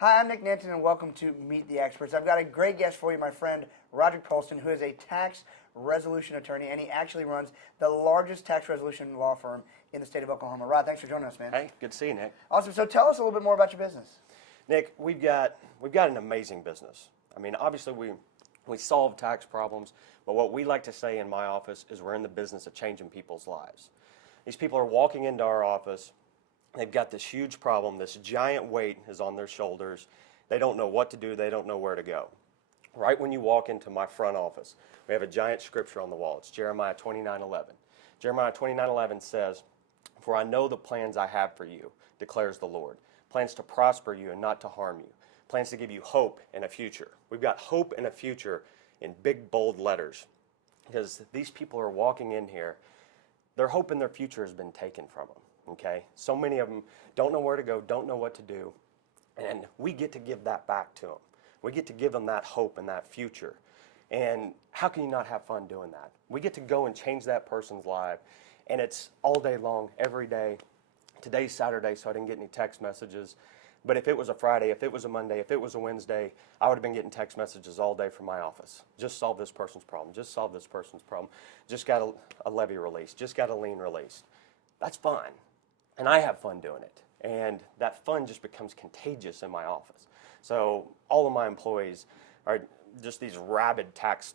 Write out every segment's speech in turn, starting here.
Hi, I'm Nick Nanton, and welcome to Meet the Experts. I've got a great guest for you, my friend Roger Poulston, who is a tax resolution attorney, and he actually runs the largest tax resolution law firm in the state of Oklahoma. Rod, thanks for joining us, man. Hey, good to see you, Nick. Awesome. So tell us a little bit more about your business. Nick, we've got an amazing business. I mean, obviously we solve tax problems, but what we like to say in my office is we're in the business of changing people's lives. These people are walking into our office. They've got this huge problem, this giant weight is on their shoulders. They don't know what to do, they don't know where to go. Right when you walk into my front office, we have a giant scripture on the wall. It's Jeremiah 29:11. Jeremiah 29:11 says, "For I know the plans I have for you, declares the Lord. Plans to prosper you and not to harm you. Plans to give you hope and a future." We've got hope and a future in big, bold letters because these people are walking in here. Their hope and their future has been taken from them. Okay, so many of them don't know where to go, don't know what to do, and we get to give that back to them. We get to give them that hope and that future. And how can you not have fun doing that? We get to go and change that person's life, and it's all day long, every day. Today's Saturday, so I didn't get any text messages. But if it was a Friday, if it was a Monday, if it was a Wednesday, I would have been getting text messages all day from my office. Just solve this person's problem. Just solve this person's problem. Just got a levy released. Just got a lien released. That's fun. And I have fun doing it. And that fun just becomes contagious in my office. So all of my employees are just these rabid tax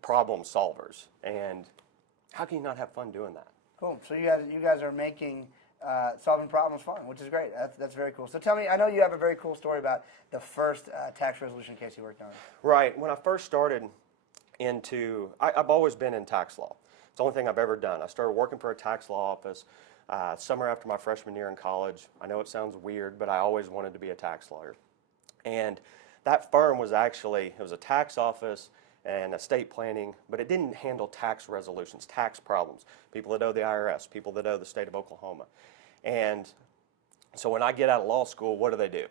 problem solvers. And how can you not have fun doing that? Cool. So you guys are making solving problems fun, which is great. That's very cool. So tell me, I know you have a very cool story about the first tax resolution case you worked on. Right. When I first started I've always been in tax law. It's the only thing I've ever done. I started working for a tax law office summer after my freshman year in college. I know it sounds weird, but I always wanted to be a tax lawyer. And that firm was it was a tax office and estate planning, but it didn't handle tax resolutions, tax problems, people that owe the IRS, people that owe the state of Oklahoma. And so when I get out of law school, what do?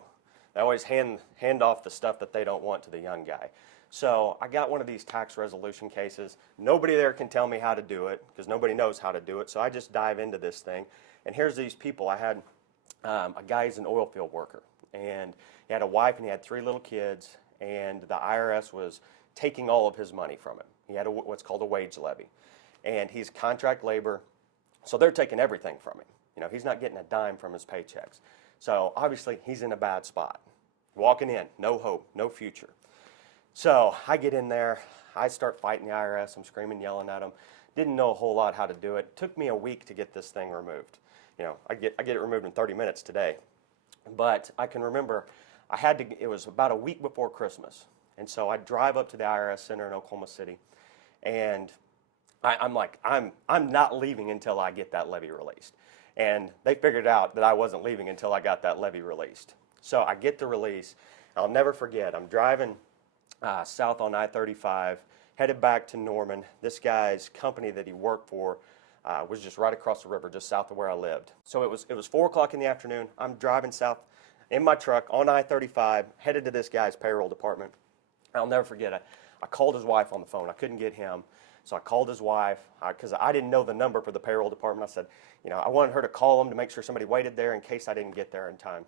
They always hand off the stuff that they don't want to the young guy. So I got one of these tax resolution cases. Nobody there can tell me how to do it because nobody knows how to do it. So I just dive into this thing. And here's these people. I had a guy who's an oil field worker. And he had a wife and he had 3 little kids. And the IRS was taking all of his money from him. He had what's called a wage levy. And he's contract labor. So they're taking everything from him. You know, he's not getting a dime from his paychecks. So obviously he's in a bad spot. Walking in, no hope, no future. So I get in there, I start fighting the IRS, I'm screaming, yelling at them. Didn't know a whole lot how to do it. Took me a week to get this thing removed. You know, I get it removed in 30 minutes today. But I can remember it was about a week before Christmas. And so I drive up to the IRS center in Oklahoma City, and I'm like, I'm not leaving until I get that levy released. And they figured out that I wasn't leaving until I got that levy released. So I get the release. I'll never forget, I'm driving south on I-35, headed back to Norman. This guy's company that he worked for was just right across the river, just south of where I lived. So it was 4 o'clock in the afternoon. I'm driving south in my truck on I-35, headed to this guy's payroll department. I'll never forget it. I called his wife on the phone. I couldn't get him. So I called his wife because I didn't know the number for the payroll department. I said, you know, I wanted her to call him to make sure somebody waited there in case I didn't get there in time.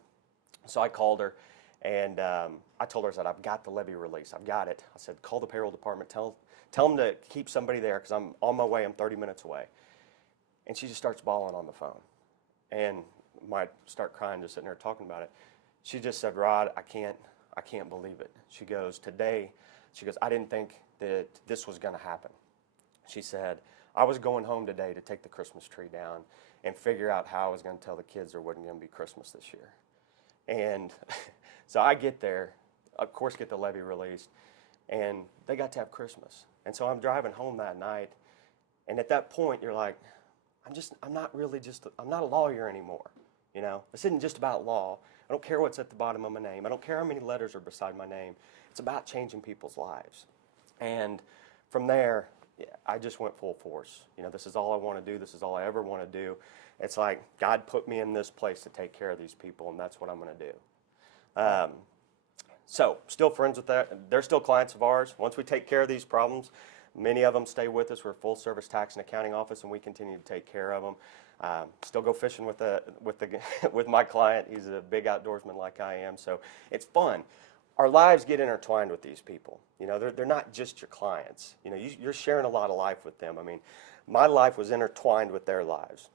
So I called her. And I told her, I said, I've got the levy release. I've got it. I said, call the payroll department. Tell them to keep somebody there because I'm on my way. I'm 30 minutes away. And she just starts bawling on the phone. And might start crying just sitting there talking about it. She just said, Rod, I can't believe it. She goes, I didn't think that this was going to happen. She said, I was going home today to take the Christmas tree down and figure out how I was going to tell the kids there wasn't going to be Christmas this year. And so I get there, of course get the levy released, and they got to have Christmas. And so I'm driving home that night, and at that point you're like, I'm not a lawyer anymore. You know, this isn't just about law. I don't care what's at the bottom of my name. I don't care how many letters are beside my name. It's about changing people's lives. And from there, yeah, I just went full force. You know, this is all I want to do. This is all I ever want to do. It's like God put me in this place to take care of these people, and that's what I'm going to do. So, still friends with that. They're still clients of ours. Once we take care of these problems, many of them stay with us. We're a full-service tax and accounting office, and we continue to take care of them. Still go fishing with my client. He's a big outdoorsman like I am, so it's fun. Our lives get intertwined with these people. You know, they're not just your clients. You know, you're sharing a lot of life with them. I mean, my life was intertwined with their lives.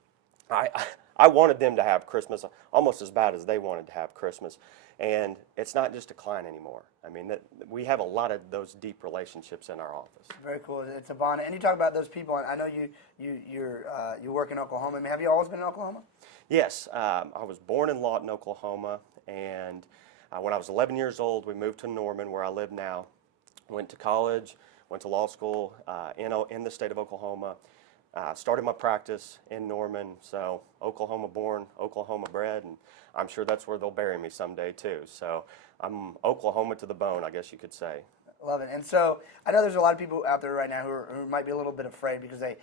I wanted them to have Christmas almost as bad as they wanted to have Christmas. And it's not just a client anymore. I mean, we have a lot of those deep relationships in our office. Very cool. It's a bond. And you talk about those people, and I know you work in Oklahoma. I mean, have you always been in Oklahoma? Yes. I was born in Lawton, Oklahoma, and when I was 11 years old, we moved to Norman, where I live now. Went to college, went to law school in the state of Oklahoma. Started my practice in Norman, so Oklahoma born, Oklahoma bred, and I'm sure that's where they'll bury me someday too. So I'm Oklahoma to the bone, I guess you could say. Love it. And so I know there's a lot of people out there right now who might be a little bit afraid because they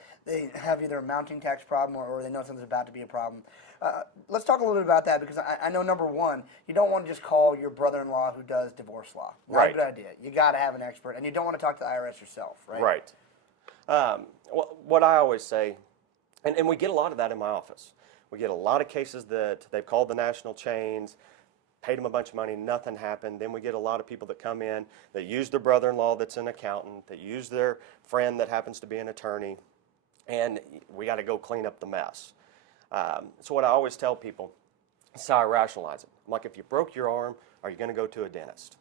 have either a mounting tax problem or they know something's about to be a problem. Let's talk a little bit about that, because I know, number one, you don't want to just call your brother-in-law who does divorce law. Not Right. a good idea. You got to have an expert, and you don't want to talk to the IRS yourself, right? Right. What I always say, and we get a lot of that in my office. We get a lot of cases that they've called the national chains, paid them a bunch of money, nothing happened. Then we get a lot of people that come in that use their brother-in-law that's an accountant, that use their friend that happens to be an attorney, and we got to go clean up the mess. So what I always tell people is how I rationalize it. I'm like, if you broke your arm, are you going to go to a dentist?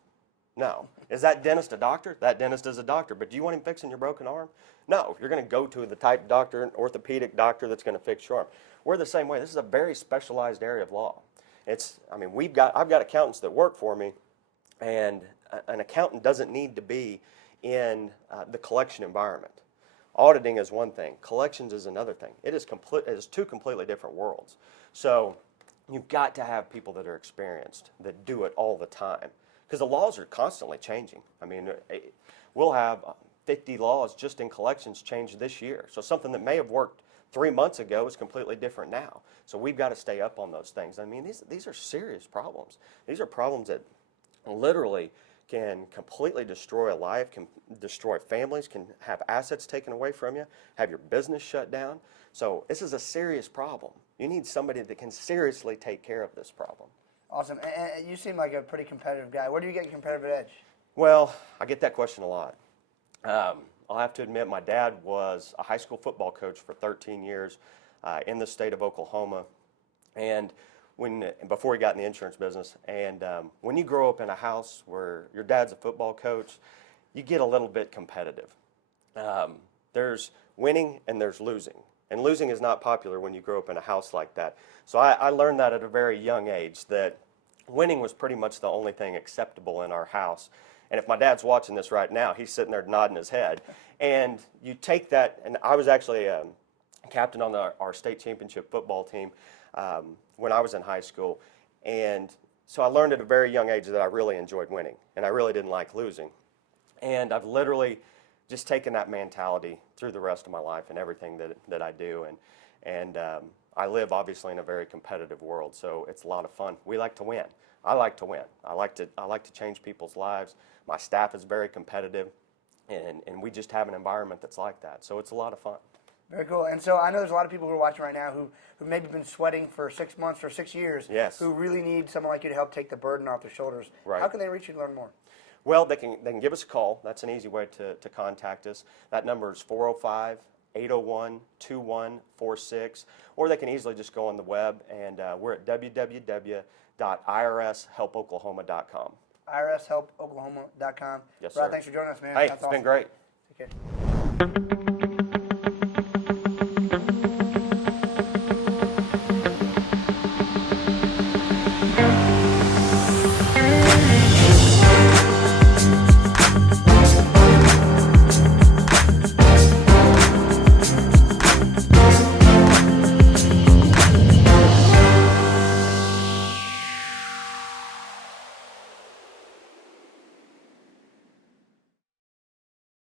No. Is that dentist a doctor? That dentist is a doctor, but do you want him fixing your broken arm? No. You're going to go to the type doctor, an orthopedic doctor that's going to fix your arm. We're the same way. This is a very specialized area of law. I've got accountants that work for me, and an accountant doesn't need to be in the collection environment. Auditing is one thing. Collections is another thing. It is two completely different worlds. So you've got to have people that are experienced, that do it all the time. Because the laws are constantly changing. I mean, we'll have 50 laws just in collections changed this year. So something that may have worked 3 months ago is completely different now. So we've got to stay up on those things. I mean, these are serious problems. These are problems that literally can completely destroy a life, can destroy families, can have assets taken away from you, have your business shut down. So this is a serious problem. You need somebody that can seriously take care of this problem. Awesome. And you seem like a pretty competitive guy. Where do you get your competitive edge? Well, I get that question a lot. I'll have to admit, my dad was a high school football coach for 13 years in the state of Oklahoma, and before he got in the insurance business. And when you grow up in a house where your dad's a football coach, you get a little bit competitive. There's winning and there's losing. And losing is not popular when you grow up in a house like that. So I learned that at a very young age, that winning was pretty much the only thing acceptable in our house. And if my dad's watching this right now, he's sitting there nodding his head. And you take that, and I was actually captain on our state championship football team when I was in high school. And so I learned at a very young age that I really enjoyed winning, and I really didn't like losing. And I've literally just taken that mentality through the rest of my life and everything that I do. And I live obviously in a very competitive world, so it's a lot of fun. We like to win. I like to win. I like to change people's lives. My staff is very competitive, and we just have an environment that's like that. So it's a lot of fun. Very cool. And so I know there's a lot of people who are watching right now who maybe been sweating for 6 months or 6 years. Yes. Who really need someone like you to help take the burden off their shoulders. Right. How can they reach you to learn more? Well, they can give us a call. That's an easy way to contact us. That number is 405-801-2146, or they can easily just go on the web, and we're at www.irshelpoklahoma.com. irshelpoklahoma.com. Yes, Rod, sir. thanks for joining us, man. Hey, That's it's been awesome. great. Take care.